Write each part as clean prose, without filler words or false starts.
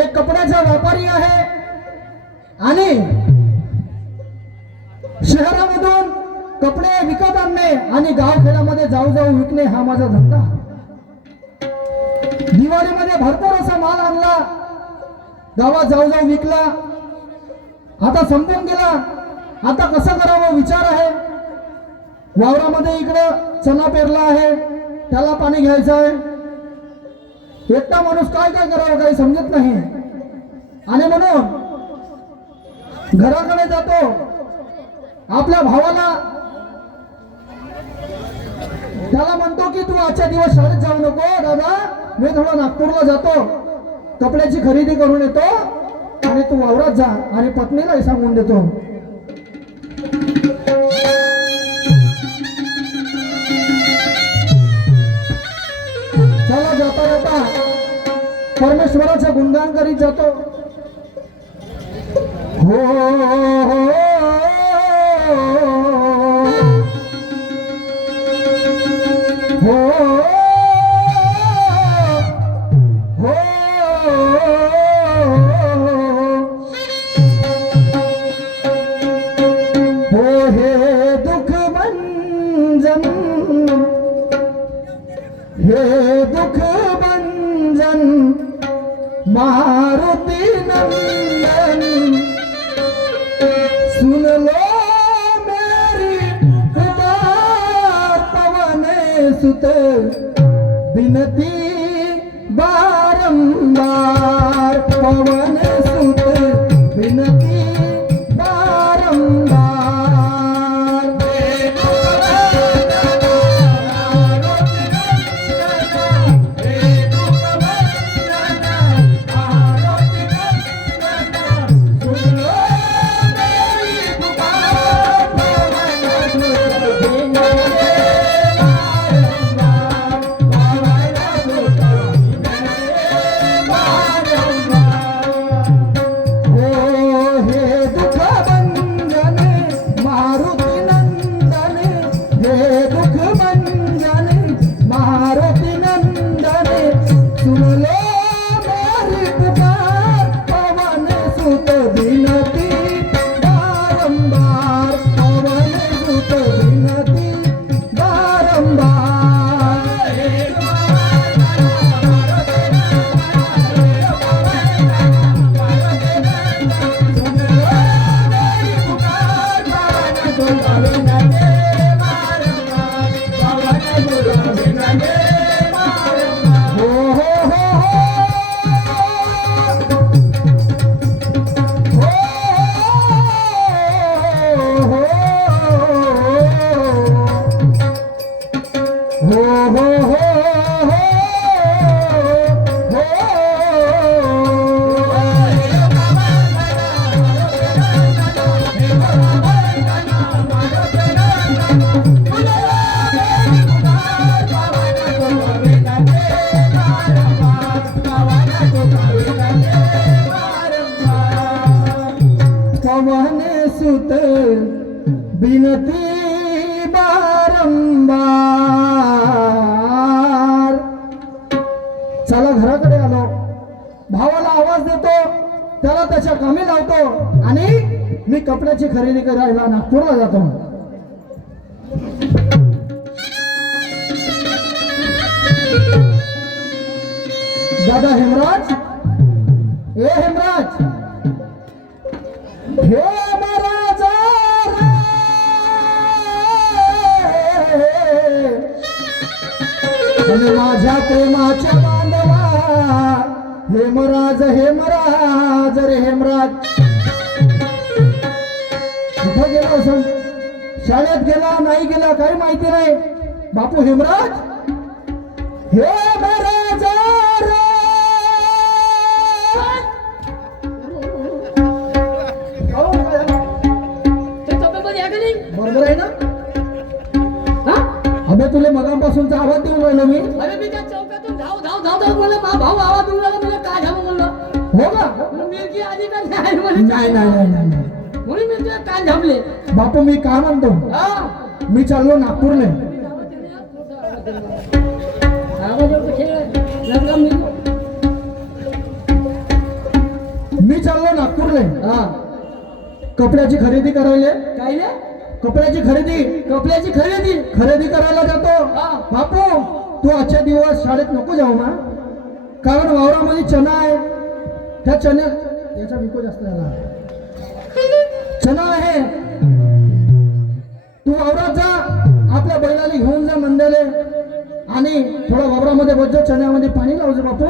एक कपड्याचा व्यापारी आहे आणि शहरामधून कपडे विकत आणणे आणि गावखेड्यामध्ये जाऊ जाऊ विकणे हा माझा धंदा. दिवाळीमध्ये भरपूर असा माल आणला, गावात जाऊ जाऊ विकला. आता संपून गेला. आता कसं करावं विचार आहे. वावरामध्ये इकडं चणा पेरला आहे, त्याला पाणी घ्यायचं आहे. एकटा माणूस काय काय करावं काही समजत नाही. आणि म्हणून घराकडे जातो, आपल्या भावाला त्याला म्हणतो की तू आजच्या दिवस शाळेत जाऊ नको दादा, मी थोडं नागपूरला जातो, कपड्याची खरेदी करून येतो आणि तू वावरात जा. आणि पत्नीलाही सांगून देतो. चला जाता जाता परमेश्वराचं गुणगान करीत जातो. हो हे दुख भंजन मारुति नंदन, सुन लो मेरी पुकार पवन सुत बिनती बारंबार, पवन सुत बिनती बारंबार. पवन सुत बिनती बारंबार. चला घराकडे आलो. भावाला आवाज देतो, त्याला त्याच्या कामी लावतो आणि मी कपड्याची खरेदी करायला नागपूरला जातो. दादा हेमराज, ए हेमराज, हे महाराज रे माझ्या प्रेमाच्या बांधवा, हेमराज हेमराज रे हेमराज. कुठं गेला असं? शाळेत गेला नाही गेला काही माहिती नाही. बापू हेमराज, हे महाराज रे. बरोबर आहे ना? अबे तुला मगापासूनचा आवाज देऊन राहिलो मी. अरे मी त्या चौकातून धाव धाव धाव धाव बोलला, मा भाऊ आवाज देऊन राहिला. मला काय झालं म्हणलं. हो का? मिरची आधी का नाही म्हणे. नाही नाही नाही नाही म्हणून मी तुला काय झापले. बापू मी काय म्हणतो, मी चाललो नागपूरला. चालले हा कपड्याची खरेदी करायला. काय रे कपड्याची खरेदी कपड्याची खरेदी करायला जातो. हा. बापू तू आजच्या दिवस शाळेत नको जाऊ ना, कारण वावरामध्ये चना आहे. त्या चण्या याचा विको जास्त झाला. चना आहे, तू वावरात जा, आपल्या बैलाला घेऊन जा मंद्याले आणि थोडा वावरामध्ये बसजो, चण्यामध्ये पाणी लावजो बापू,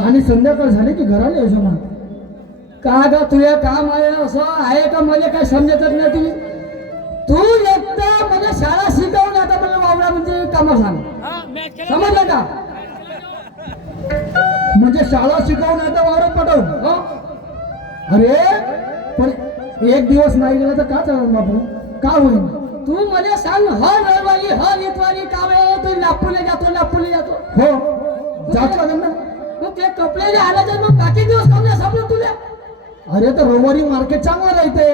आणि संध्याकाळ झाली की घराला यायचो मग. का ग तुझ्या काम आहे असं आहे का मला काही समजतच नाही. तुम्ही तू एकदा मला शाळा शिकवून आता मला वावरा म्हणजे काम सांग, समजलं का? म्हणजे शाळा शिकवून आता वावरात पाठव. हो अरे पण एक दिवस नाही गेला तर का चालेल बापू, का होईल? तू मला सांग, हर रविवारी हर इतवारी काम आहे, तू नागपूरला जातो. हो जात लागेल ना. मग ते कपडे आला तर मग बाकी दिवस काम नाही समजलं तुला? अरे तर रविवारी मार्केट चांगलं राहते,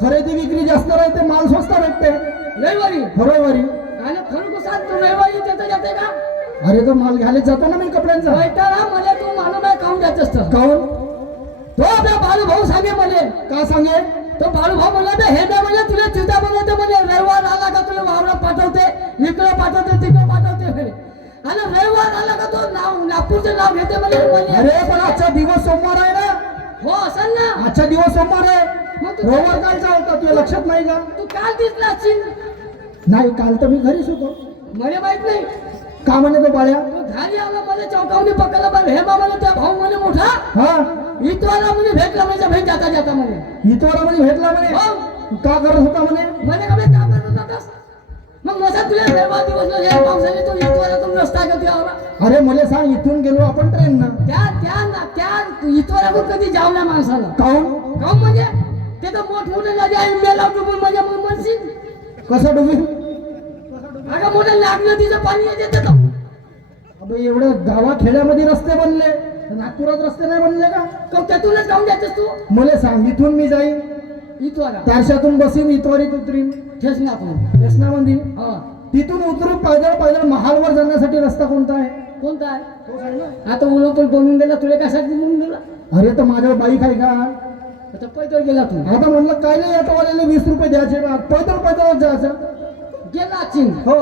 खरेदी विक्री जास्त राहते, माल स्वस्त भेटते रविवारी. रविवारी. आणि खरं सांग तू रविवारी तिथं जाते का? अरे तो माल घ्यायला जातो ना मी कपड्यांचा. बैठा मला तू मालूम आहे काऊन जात असतं. काऊन? तो आपला बाळूभाऊ सांगे मला. का सांगे? तो बाळूभाऊ म्हणला बे हे बे म्हणजे तुला चिंता बनवते म्हणजे रविवार आला का तुला वावरात पाठवते, इकडे पाठवते, तिकडे पाठवते म्हणे. आणि रविवार आला का तो नागपूरचं नाव घेते म्हणजे. अरे पण आजचा दिवस सोमवार आहे ना. हो असेल ना. आजचा दिवस सोमवार आहे, मग तू रविवार कालचा होता, तुझ्या लक्षात नाही का? तू काल दिसला असशील. नाही, काल तर मी घरीच होतो. मला माहित नाही. का म्हणे तो बाळ्या? तू घरी आला मला चौकावणी पकडला बा हे बाबा त्या भाऊ म्हणे मोठा हा इतवाला म्हणे भेटला म्हणजे भेट जाता म्हणे. इतवारा म्हणे भेटला म्हणे. हो का करत होता म्हणे? म्हणे का काम करत होतास? मग माझा तुला रविवार दिवस हे पावसाने तो इतवारातून रस्ता का तुला आला? अरे मला सांग, इथून गेलो आपण ट्रेन ना. त्या इतवारातून कधी जाऊ ना माणसाला. काऊन? काऊन म्हणजे ते तर मोठमोठे नदी आहे, मेला डुबून म्हणजे मग म्हणशील कसं डुबी? अगं मोठं लागलं तिचं पाणी येते तर. अबे एवढ्या गावा खेड्यामध्ये रस्ते बनले, नागपुरात रस्ते नाही बनले का? तो त्यातूनच जाऊन द्यायचंस तू. मला सांग, इथून मी जाईन इतवारा त्याशातून बसीन, इतवारीत उतरीन ठेस ना आपण. स्टेशनामध्ये, हा तिथून उतरून पैदल महालवर जाण्यासाठी रस्ता कोणता आहे? कोणता आहे? आता उलटून बनवून दिला तुला कशासाठी बनवून दिला? अरे तर माझ्यावर बाईक आहे का? आता पैदल गेला तू. आता म्हणलं काय नाही, ऑटोवाल्याला 20 रुपये द्यायचे बा, पैदल जायचं. गेला चिंग. हो.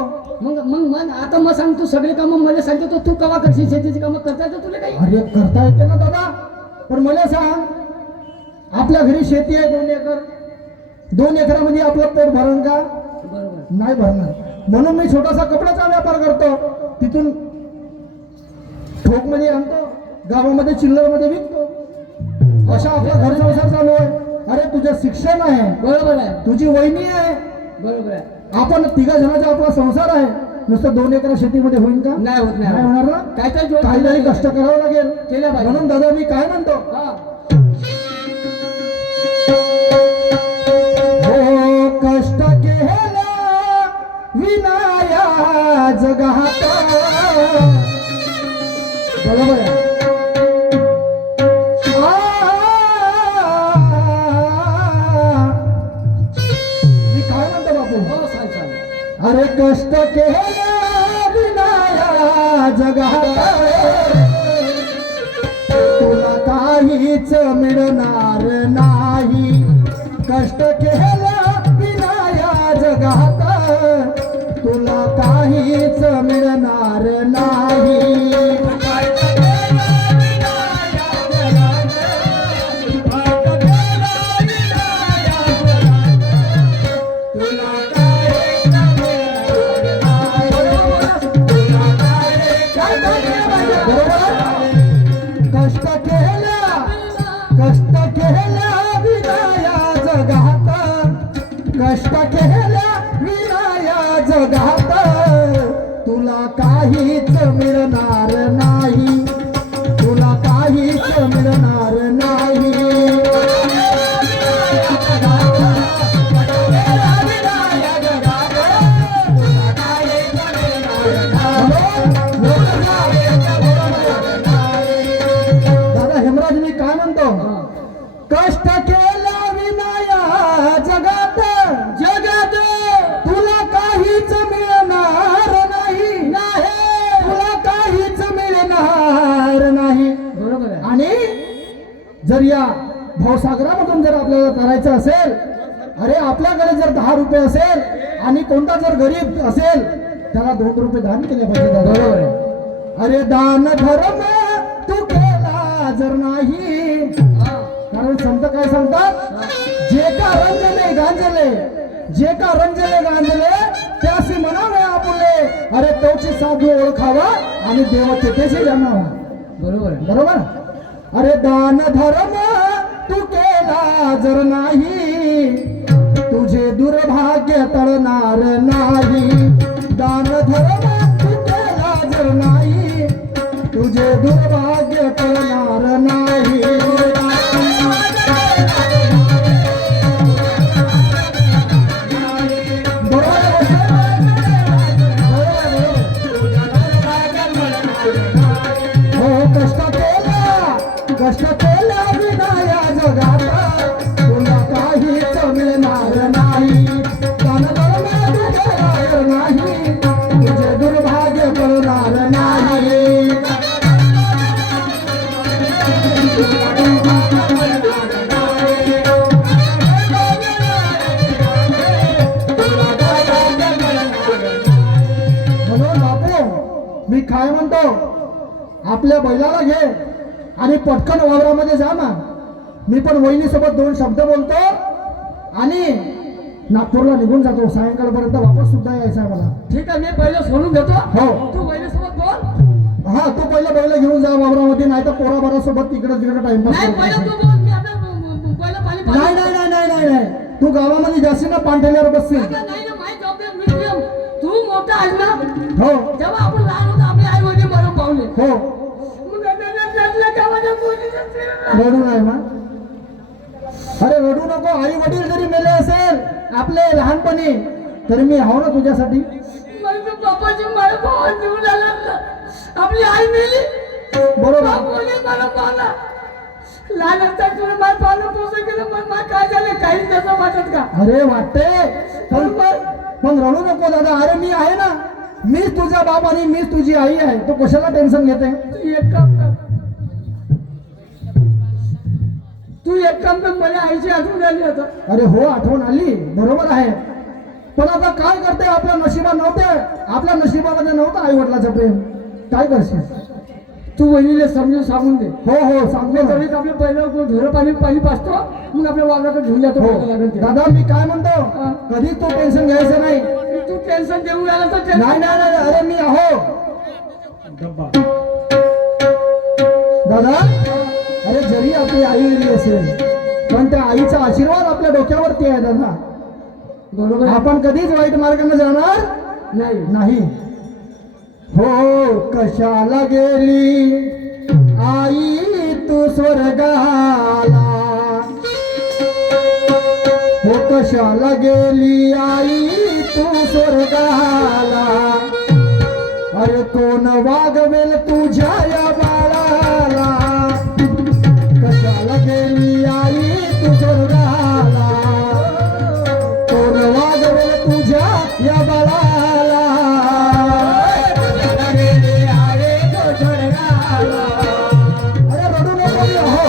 मग आता मग सांग, तू सगळे कामं मला सांगतो तू कवा करशील शेतीची कामं करता येतं तुला काही? अरे करता येते ना दादा, पण मला सांग, आपल्या घरी शेती आहे 2 एकर. 2 एकरामध्ये आपलं पोट भरण का? बरोबर नाही भरणार. म्हणून मी छोटासा कपड्याचा व्यापार करतो, तिथून ठोकमध्ये आणतो, गावामध्ये चिल्लरमध्ये विकतो. अशा आपला घर संसार चालू आहे. अरे तुझं शिक्षण आहे, बरोबर आहे तुझी वहिनी आहे, बरोबर आहे. आपण 3 जणांचा आपला संसार आहे. नुसतं 2 एकर शेतीमध्ये होईल का? नाही होत नाही होणार ना. काहीतरी कष्ट करावं लागेल. केलं पाहिजे. म्हणून दादा मी काय म्हणतो, हा. हो कष्ट केला विनाया जगात. बरोबर आहे. मी काय म्हणतो बापू, हो सांग. अरे कष्ट केला विनाया जगात, तुला काहीच मिळणार नाही. कष्ट केला विनाया जगात, तुला काहीच मिळणार नाही. कष्ट केल्या विनाया जगात, कष्ट केल्या विनाया जगात, तुला काहीच मिळणार नाही, तुला काहीच मिळणार नाही. दादा हेमराज मी काय म्हणतो, कष्ट केला विनाया जगात, तुला काहीच मिळणार नाही, तुला काहीच मिळणार नाही. बरोबर आहे. आणि जर या भावसागरामधून जर आपल्याला करायचं असेल, अरे आपल्याकडे जर 10 रुपये असेल आणि कोणता जर गरीब असेल त्याला 2 रुपये दान केले पाहिजे दादा. बरोबर आहे. अरे दान धर्म तू केला जर नाही, कारण संत काय सांगतात, जे का रंजले गांजले, जे का रंजले गांजले त्याशी म्हणावे आपुले, अरे तोची साधू ओळखावा आणि देव तेथेशी जाणावा. बरोबर आहे. बरोबर. अरे दान धर्म तू केला जर नाही, तुझे दुर्भाग्य टळणार नाही. दान धर्म तू केला जर नाही, तुझे दुर्भाग्य टळणार नाही. कष्ट केल्या विना या जगात तुला काहीच मिळणार नाही. दान धर्म तू केला नाही, तुझे दुर्भाग्य करणार नाही. म्हणून बापू मी काय म्हणतो, आपल्या बैलाला घे आणि पटकन वावरामध्ये जा ना. मी पण वहिनीसोबत 2 शब्द बोलतो आणि नागपूरला निघून जातो. सायंकाळपर्यंत वापस सुद्धा यायचं आहे मला. ठीक आहे, मी पहिलं सोडून घेतो. हो. तू पहिल्यासोबत बोल. हा, तू पहिलं बैल घेऊन जा वावरामध्ये, नाही तर पोराबारासोबत तिकडे तिकडे टाइमपास. नाही, पहिलं तू बोल. मी आपलं पहिलं पाणी नाही नाही नाही नाही नाही नाही, तू गावामध्ये जाशील ना पांढऱ्यावर बसशील. नाही ना, माहिती जबाबदारी मी तुझ्या. तू मोठा आहेस ना. हो जेव्हा आपण लहान होतो आपले आई वडील मरून पावले. हो. मग त्यातल्या गावाच्या पोरीचं रडू नाही ना. अरे रडू नको. आई वडील जरी मेले असेल आपले लहानपणी, तरी मी आहो ना तुझ्यासाठी. माझ्या बापाची मला भावा जीवन आला. आपली आई मेली. बरोबर. बापाने मला पाहला. लहान असताना तुला मला पाहणं पोसं केलं. मला काय झालं काही त्याचं वाटत का? अरे वाटते, पण रडू नको दादा. अरे मी आहे ना, मीच तुझा बाप आणि मीच तुझी आई आहे. तू कशाला टेन्शन घेते? तू एक काम कर. तू एक काम कर, मला आईची आठवण आली आता. अरे हो, आठवण आली, बरोबर आहे. पण आता काय करते, आपल्या नशिबात नव्हते, आपल्या नशिबामध्ये नव्हतं आई वडिलाचं प्रेम. काय करशील? तू वहिनीला समजून सांगून दे. हो हो सांगतो ना. तरी आपलं पहिलं धोरं पाणी पाचतो, मग आपल्या वावराकडे घेऊन जातो. हो लागेल ते. दादा मी काय म्हणतो, कधीच तू टेन्शन घ्यायचं नाही. तू टेन्शन देऊन आला तर tension- नाही नाही नाही, अरे मी आहो दादा. अरे जरी आपली आई गेली असेल, पण त्या आईचा आशीर्वाद आपल्या डोक्यावरती आहे दादा. बरोबर आहे. आपण कधीच वाईट मार्गाने जाणार नाही. नाही. हो कशाला गेली आई तू स्वर्गाला, हो कशाला गेली आई तू स्वर्गाला. अरे कोण वागवेल तुझ्या या बाळाला, कशाला गेली आई तू स्वर्गाला, कोण वागवेल तुझ्या या बाळाला. अरे रडू नको मी आहो.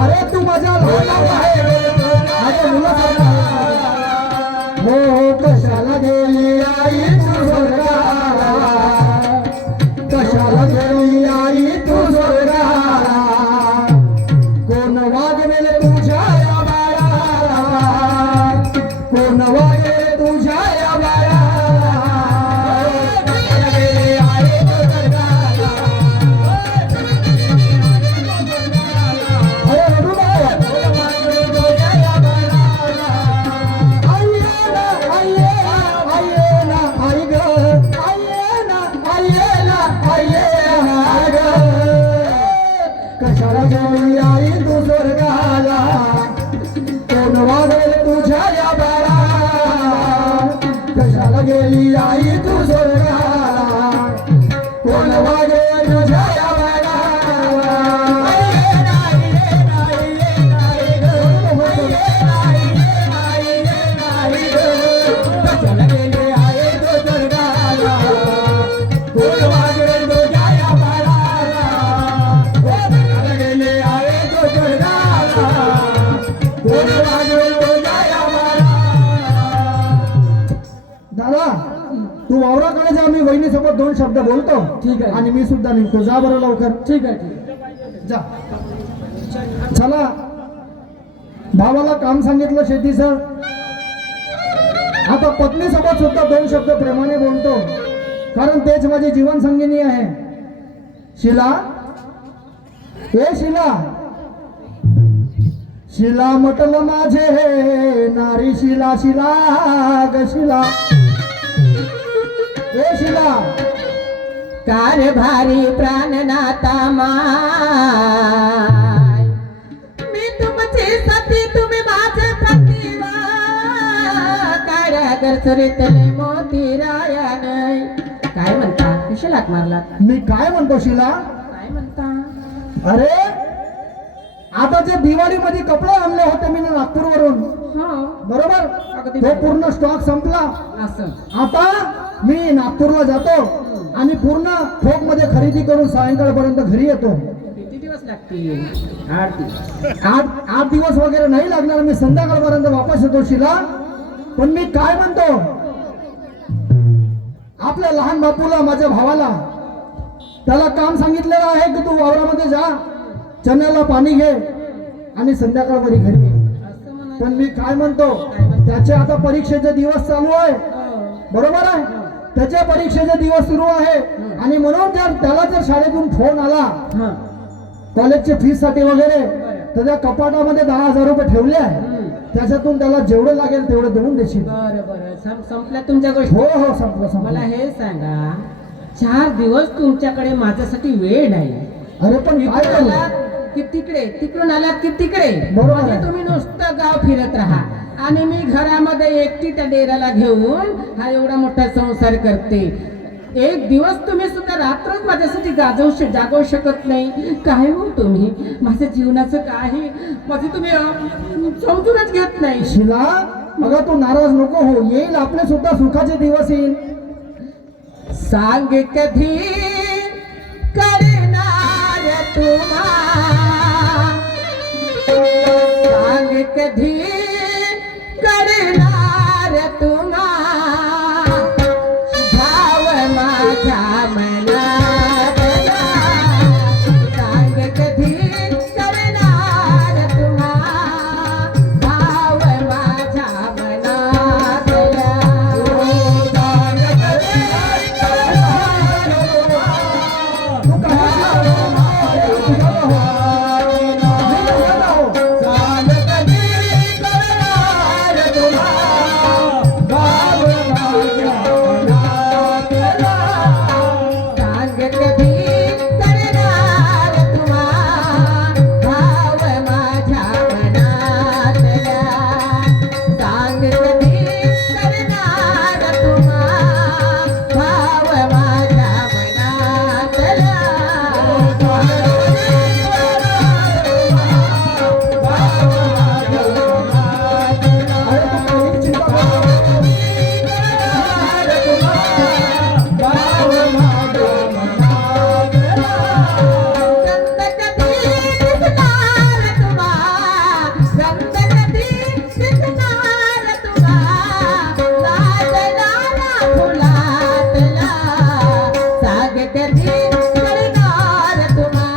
अरे तू माझ्या लहान आहे, माझ्या मुलासारखा आहे. हो कशाला गेली आई तू स्वर्गाला, कशाला गेली आई तू स्वर्गाला, कोण वागवेल तुझ्या या बाळाला, कोण वागवेल तुझ्या या बाळाला. अरे रडू नको. कशाला गेली आई तू स्वर्गाला, कोण वागवेल तुझ्या या बाळाला, कशाला गेली आई तू स्वर्गाला, कोण वागवेल तुझ्या या बाळाला. कशाला गेली आई तू स्वर्गाला, पत्नी सोबत 2 शब्द बोलतो. ठीक आहे. आणि मी सुद्धा निघतो. जा बरं लवकर. ठीक आहे ठीक आहे. जा. चला, भावाला काम सांगितलं शेतीचं. आता पत्नी सोबत सुद्धा 2 शब्द प्रेमाने बोलतो, कारण तेच माझी जीवन संगिनी आहे. शिला, ए शिला, शिला म्हटलं माझे नारी शिला, शिला ग शिला. ए शिला, कार भारी प्राणनाथा माय, मी तुमची सती तुम्ही माझे पती. काळ्यागर सुरीतले मोती रायान. काय म्हणता? कशी लाग मारलात? मी काय म्हणतो शिला? काय म्हणता? अरे, आता जे दिवाळीमध्ये कपडे आणले होते मी नागपूरवरून, हो बरोबर, अगदी तो पूर्ण स्टॉक संपला. असं. आता मी नागपूरला जातो आणि पूर्ण ठोक मध्ये खरेदी करून सायंकाळपर्यंत घरी येतो. किती दिवस लागतील? 8 दिवस. 8 दिवस वगैरे नाही लागणार. मी संध्याकाळपर्यंत वापस येतो शिला. पण मी काय म्हणतो, आपल्या लहान बापूला, माझ्या भावाला, त्याला काम सांगितलेलं आहे की तू वावरामध्ये जा, चण्याला पाणी घे आणि संध्याकाळपर्यंत घरी ये. असं म्हणा. पण मी काय म्हणतो, त्याचे आता परीक्षेचे दिवस चालू आहे, बरोबर आहे, त्याच्या परीक्षेचे दिवस सुरू आहे. आणि म्हणून जर त्याला जर शाळेतून फोन आला हा. कॉलेजच्या फीस साठी वगैरे, त्याच्या कपाटामध्ये 10,000 रुपये ठेवले आहे. त्याच्यातून त्याला जेवढं लागेल तेवढं देऊन देशील. बरं बरं. संपल्या तुमच्या गोष्टी? हो हो, संपलं मला संपलं. हे सांगा, 4 दिवस तुमच्याकडे माझ्यासाठी वेळ नाही. अरे पण काय करू? आलात की तिकडे, तिकडून आलात की तिकडे, बरोबर आहे. म्हणजे तुम्ही नुसतं गाव फिरत राहा आणि मी घरामध्ये एकटी त्या डेराला घेऊन हा एवढा मोठा संसार करते. एक दिवस तुम्ही सुद्धा रात्रच माझ्यासाठी जागवू शकत नाही. काय हो तुम्ही? माझ्या जीवनाचं काही माझे तुम्ही समजूनच घेत नाही. शिला, अगं तू नाराज नको हो, येईल आपले सुद्धा सुखाचे दिवस येईल. सांग कधी करणार तुम्हा, सांग कधी करणार तुम्हा, भाव माझ्या मनातला. सांग कधी करणार तुम्हा, भाव माझ्या मनातला. सांग कधी करणार तुम्हा, भाव माझ्या मनातला. सांग कधी करणार तुम्हा, भाव माझ्या मनातला. रंग कधी दिसणार तुम्हा, रंग कधी दिसणार तुम्हा, लाजला फुलातला. सांग कधी करणार तुम्हा,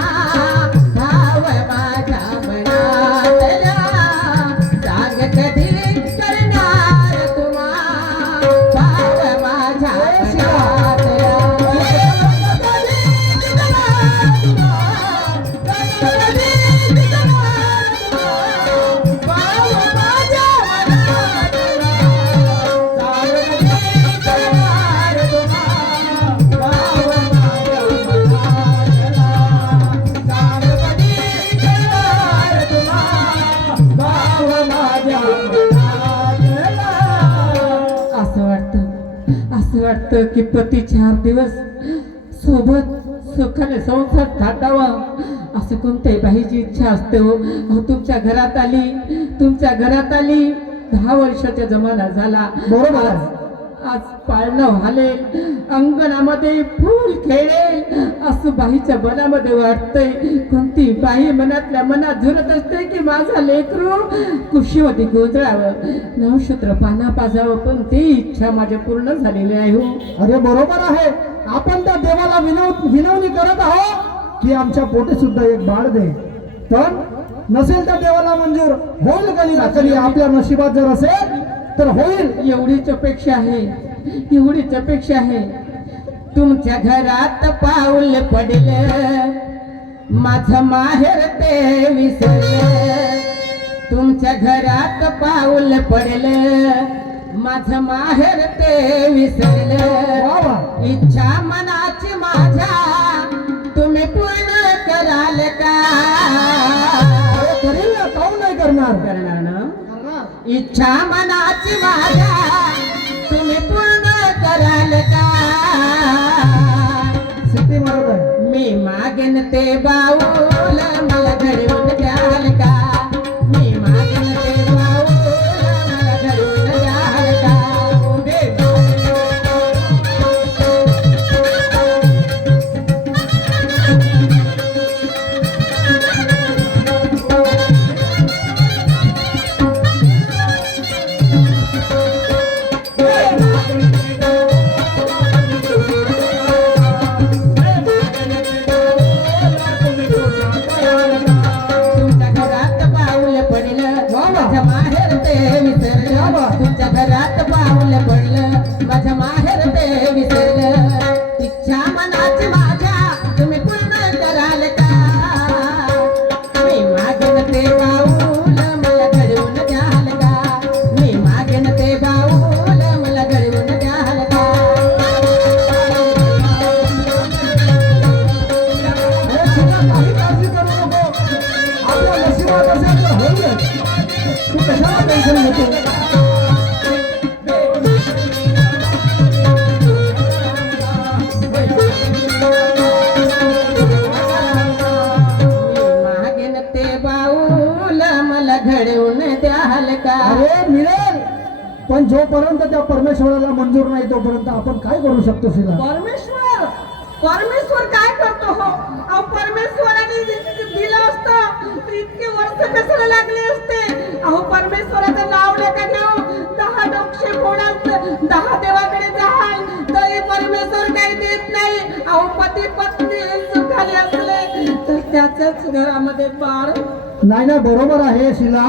भाव माझ्या मनातला. सांग कधी करणार तुम्हा, भाव माझ्या मनातला. असं वाटतं की प्रति 4 दिवस सोबत सुखाने संसार थाटावा, असं कोणत्याही बाईची इच्छा असते हो. अहो, तुमच्या घरात आली 10 वर्षाचा जमाना झाला. बरोबर. आज पाळणं घालेल, अंगणामध्ये फूल खेळेल, असं बाईच्या मनामध्ये वाटतंय. कोणती बाई मनातल्या मनात झुरत असते की माझा लेकरू कुशीमध्ये गोंधळावं, नवशत्र पाना पाजावं, पण ती इच्छा माझ्या पूर्ण झालेली आहे हो. अरे बरोबर आहे. आपण त्या देवाला विनवणी करत आहोत की आमच्या पोटी सुद्धा एक बाळ दे. पण नसेल त्या देवाला मंजूर, होईल कधी ना कधी आपल्या नशिबात जर असेल तर होईल. एवढीच अपेक्षा आहे, एवढीच अपेक्षा आहे. तुमच्या घरात पाऊल पडलं, माझं माहेर ते विसरलं. तुमच्या घरात पाऊल पडलं, माझं माहेर ते विसरलं. वा वा. इच्छा मनाची माझ्या तुम्ही पूर्ण कराल का? अरे करेल ना, काहून नाही करणार? करणार ना? इच्छा मनाची माझ्या तुम्ही पूर्ण कराल का? सिद्धी मारत आहे. मी मागेन ते बाऊल मला घडवून द्याल का? मी मागेन ते बाऊल मला घडवून द्याल का? तुमच्या घरात पाऊल पडलं, माझ्या माहेर ते विसरलं. तुमच्या घरात पाऊल पडलं, माझ्या माहेर ते विसरलं. इच्छा मनाची माझ्या तुम्ही पूर्ण कराल का? मी मागेन ते बाऊल मला घडवून द्याल का? मी मागेन ते बाऊल मला घडवून द्याल का? अरे तुला काही काळजी करू नको, आपल्या नशिबात असेल तर होईल. तू कशाला टेन्शन घेतो? मागेन ते बाऊल मला घडवून द्याल का? अरे मिळेल, पण जोपर्यंत त्या परमेश्वराला मंजूर नाही तोपर्यंत आपण काय करू शकतो शिला? परमेश्वर, परमेश्वर काय करतो हो? अहो परमेश्वराने दिलं असतं तर इतके वर्ष कशाला लागले असते? अहो परमेश्वराचं नाव नका घेऊ. 10 डोक्षे फोडाल, 10 देवाकडे जाल तरी परमेश्वर काही देत नाही. अहो पती पत्नी सुखाने असले तर त्याच्याच घरामध्ये बाळ. नाही ना, बरोबर आहे शिला.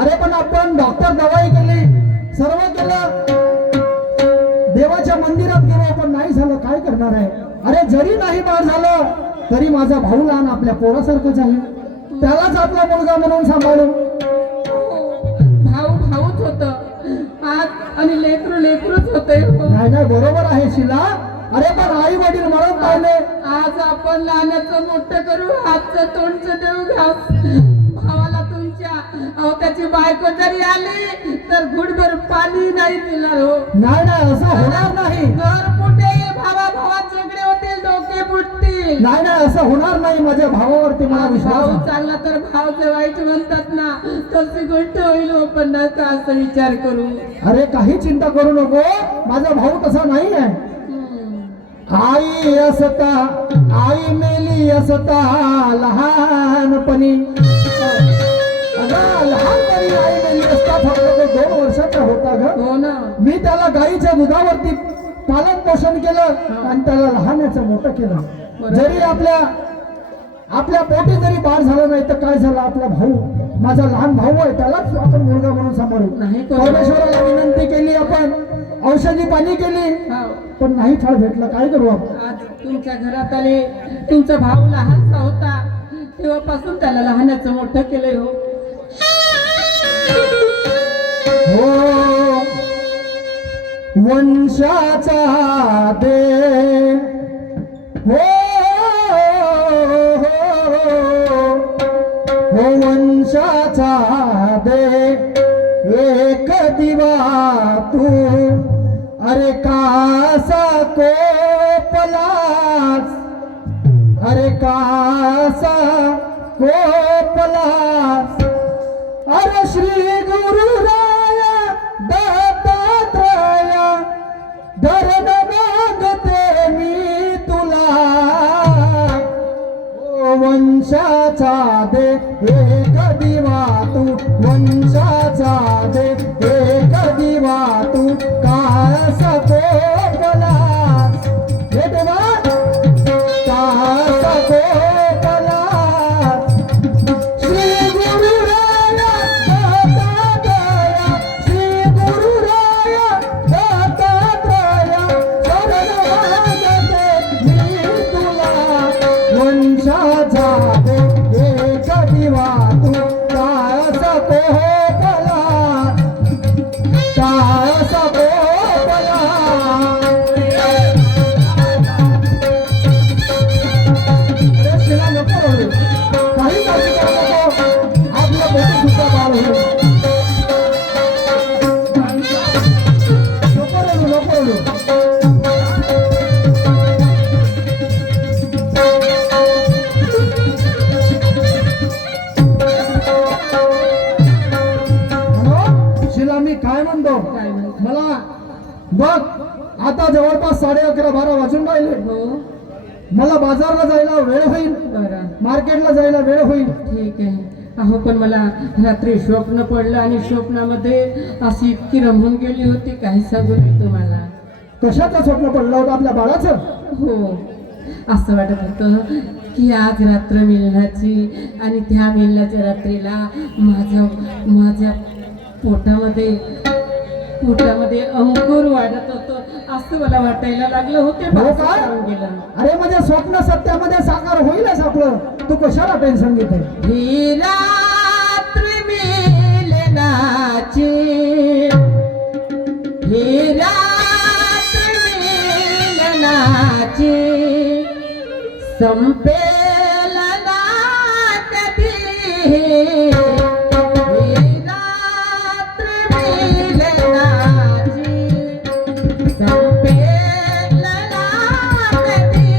अरे पण आपण डॉक्टर दवाई केली, सर्व केलं, देवाच्या मंदिरात गेलो, पण नाही झालं, काय करणार आहे? अरे जरी नाही बाळ झालं तरी माझा भाऊ लहान आपल्या पोरासारखंच आहे, त्यालाच आपला मुलगा म्हणून सांभाळू. भाऊ भाऊच होत आज आणि लेकरू लेकरूच होते. नाही नाही, बरोबर आहे शिला. अरे पण आई वडील मरण पावले, आज आपण लहानाचं मोठं करू, हातचं तोंडचं देऊ घास भावाला तुमच्या. अहो त्याची बायको जरी आली तर घुटभर पाणी नाही दिणार हो. नाही नाही, असं होणार नाही. घर कुठे भावा भावात झगडे होतील, डोके फुटतील. नाही नाही, असं होणार नाही. माझ्या भावावरती मला विश्वास भाऊ आहे. चांगला तर भावचं वाईट म्हणतात ना, तशी गोष्ट होईल हो. पण नका असं विचार करू. अरे काही चिंता करू नको, माझा भाऊ तसा नाही आहे. आई असता, आई मेली असता लहानपणी. अगं लहानपणी आई मेली असता, फक्त तो 2 वर्षाचा होता ग. हो ना. मी त्याला गाईच्या दुधावरती पालन पोषण केलं आणि त्याला लहानाचं मोठं केलं. जरी आपल्या पोटी जरी बाळ झालं नाही तर काय झालं, आपला भाऊ माझा लहान भाऊ आहे, त्यालाच आपण मुलगा म्हणून सांभाळू. नाही करू. परमेश्वराला विनंती केली, आपण औषधी पाणी केली, हो. पण नाही फळ भेटलं. काय करू आपण? आज तुमच्या घरात आले, तुमचा भाऊ लहानसा होता तेव्हापासून त्याला लहानाचं मोठं केलंय हो. हो वंशाचा दे, हो हो वंशाचा दे एक दिवा तू. अरे कासा कोपलास, अरे कासा कोपलास. अरे श्री गुरुराय दत्तात्रय धरण मागते मी तुला. ओ वंशाचा दे एक दिवा तू, वंशाचा दे एक दिवा तू. कासा कोपलास, हे देवा शिला मी काय म्हणतो काय म्हणतो? मला बघ आता जवळपास 11:30-12 वाजून राहिले. हो मला बाजारला जायला वेळ होईल, बरं मार्केटला जायला वेळ होईल. ठीक आहे. अहो पण मला रात्री स्वप्न पडलं आणि स्वप्नामध्ये अशी इतकी रमून गेली होती काही सांगू मी तुम्हाला. कशाचं स्वप्न पडलं होतं आपल्या बाळाचं? हो असं वाटत होतं की आज रात्र मिलनाची आणि त्या मिलनाच्या रात्रीला माझ्या पोटामध्ये अंकुर वाढत होतं असं मला वाटायला लागलं होते. हो काय? गेलं अरे म्हणजे स्वप्न सत्यामध्ये साकार होईलच आपलं. तू कशाला टेन्शन घेते? ही रात्र मिलनाची, ही रात्र मिलनाची संपेल ना कधी. ही रात्र मिलनाची संपेल ना कधी.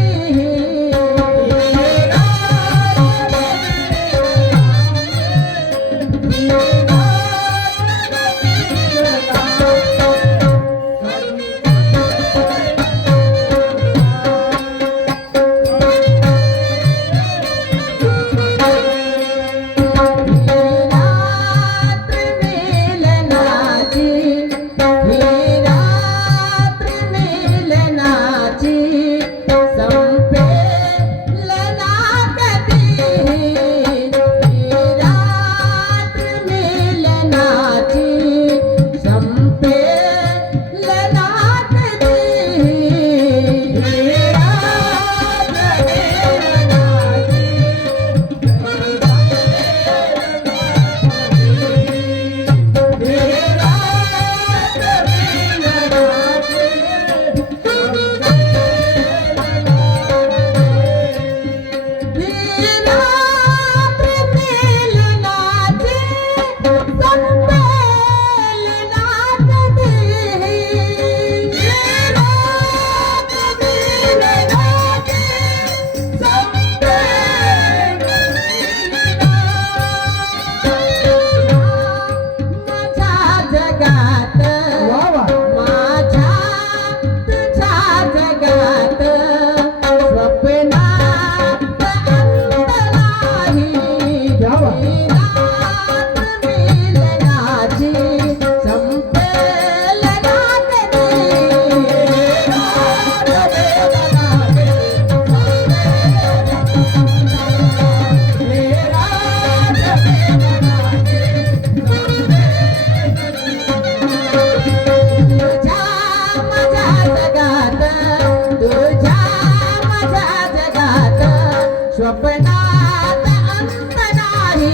स्वप्नात अंत नाही,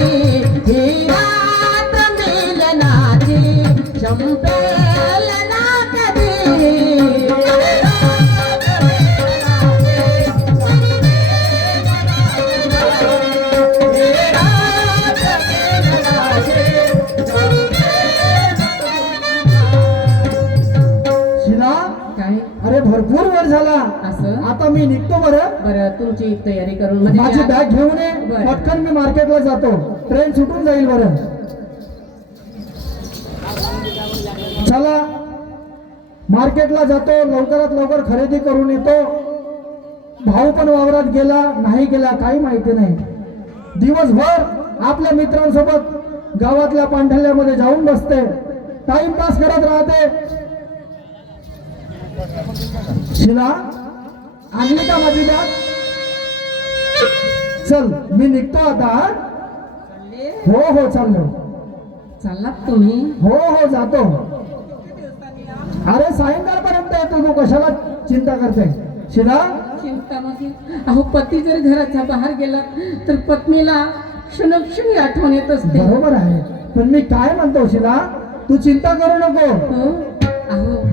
ही रात मिलनाची संपेल ना कधी. शिला काय अरे भरपूर वेळ झाला. असं? आता मी निघतो बरं. बरं तुमची तयारी करून म्हणजे माझी मी- बॅग घेऊन ये. बरं. पटकन मी मार्केटला जातो. ट्रेन सुटून जाईल बरं. चला मार्केटला जातो. लवकरात लवकर खरेदी करून येतो. भाऊ पण वावरात गेला नाही गेला काही माहिती नाही. दिवसभर आपल्या मित्रांसोबत गावातल्या पांढऱ्यामध्ये जाऊन बसते, टाइमपास करत राहते. शिला आणली का माझी बॅग? चल मी निघतो आता. चालले? हो हो चाललो. चाललात तुम्ही? हो हो जातो. अरे सायंकाळपर्यंत येतो. तू कशाला चिंता करते? शिला चिंता माझी. अहो पती जर घराच्या बाहेर गेला तर पत्नीला क्षणक्षणी आठवण येत असते. बरोबर आहे, पण मी काय म्हणतो शिला, तू चिंता करू नको. हो अहो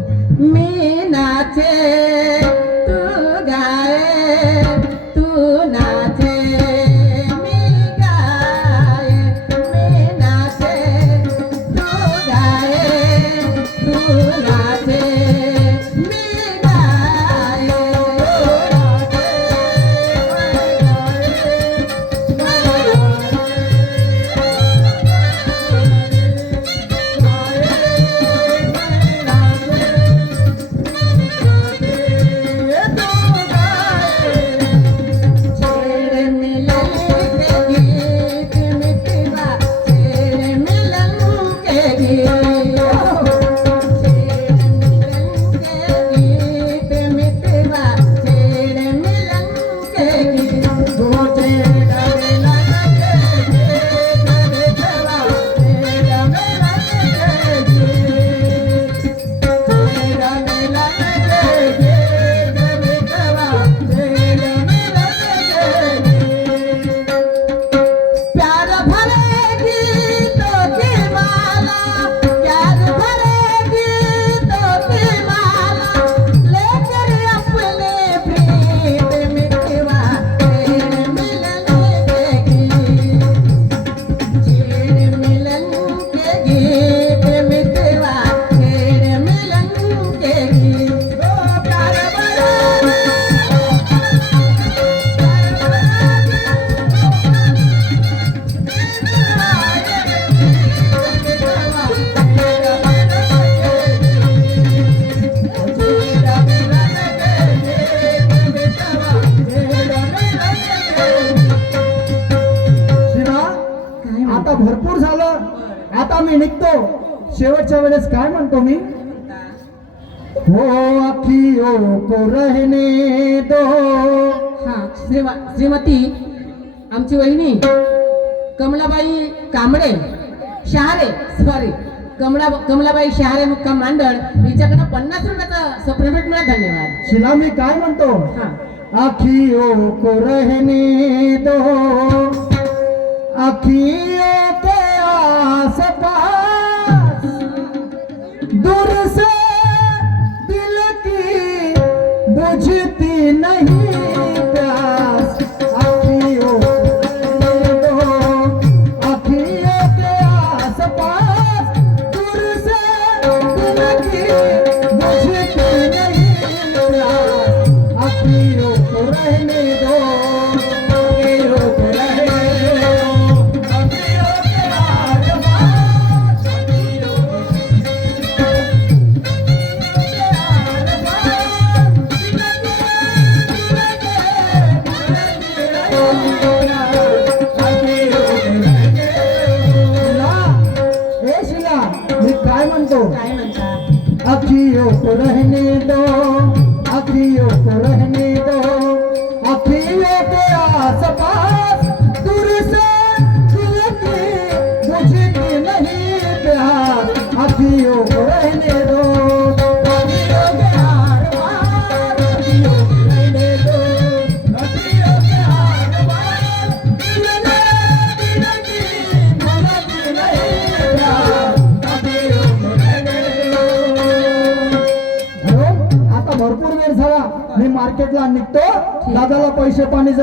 मी नाचे तू गाये, तू नाचे मी गाये, मी नाचे तू गाये, तू नाचे मी गाये. निघतो शेवटच्या वेळेस काय म्हणतो मी हो अखियों को रहने दो हा श्रीमती आमची वहिनी कमलाबाई कांबळे शहारे सॉरी कमलाबाई शहारे मुक्काम मांडळ हिच्याकडे 50 रुपयाचा सप्रेमेंट मिळाला. धन्यवाद. शिला मी काय म्हणतो हा अखियों को रहने दो अखियों के आस पास दूर से दिल की बुझती नहीं प्यास अखियों को रहने दो अखियों के आस पास दूर से दिल की बुझती नहीं प्यास अखियों को रहने दो अखियों को रहने दो अखियों के आस पास अखियों मी काय म्हणतो काय म्हणता अखियों को रहने दो अखियों को रहने दो अखियों के आस पास दूर से दिल की बुझती नहीं प्यास अखियों को रहने दो अखियों के आस पास अखियों को रहने दो अखियों के आस पास दिल की बुझती नहीं प्यास अखियों को रहने दो. हॅलो, आता भरपूर वेळ झाला मी मार्केटला निघतो दादाला पैसे पाणी